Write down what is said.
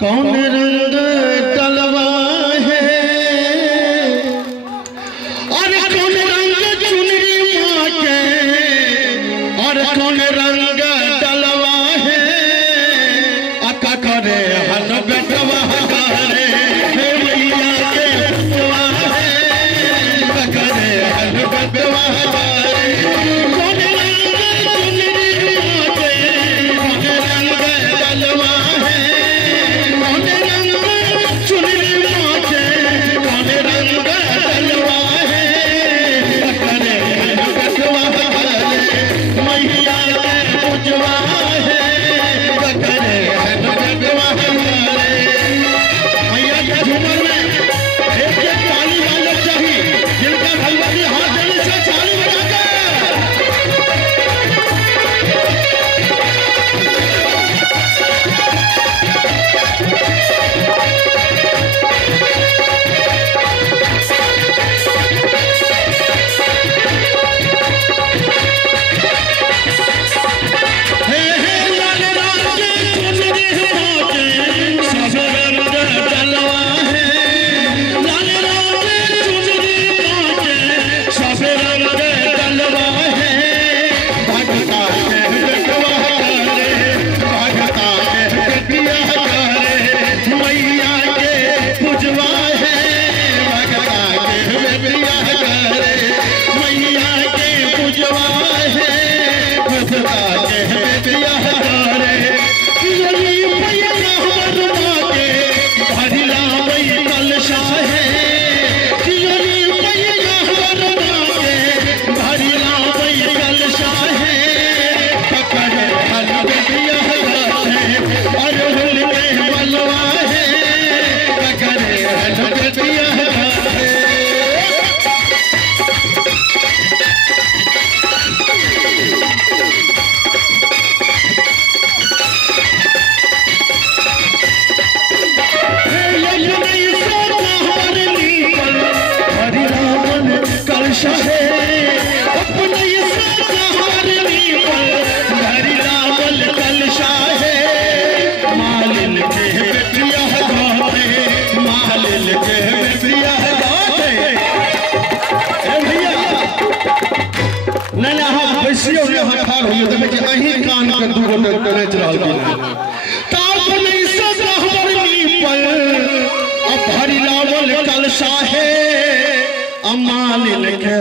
कौन रंग डलवा है और कौन रंग चुनरी माँ के और कौन रंग डलवा है अका करे हन बेटवा करे मैया के बेटवा है करे हन बेटवा करे कौन रंग चुनरी माँ के कौन रंग डलवा है कौन रंग चुनरी माँ के कौन रंग डलवा है करे हन बेटवा करे मैया के पूजवा है करे हन बेटवा करे मैया के झूमर में एक ताली वाले चाहिए जिनका भगवान हाथ देने से ताली बजाकर हे हे लाल लाल के चुनरी माँ के सब रंग डलवा है लाल लाल के चुनरी माँ के सब रंग डलवा है भगता के बेटवा करे भगता के बेटिया करे मैया के पूजवा है भगता के बेटिया करे मैया के पूजवा है भगता के बेटिया करे किजली मैया हमर माँ के भरिला मई कलशा है किजली मैया हमर माँ के भरिला मई कलशा है पकड़े हन बेटिया करे अरहुल के बलवा है पकड़े हन बेटिया करे कान कर दू गोटे नाच रहल भरी लावल कलशा है अमालिन के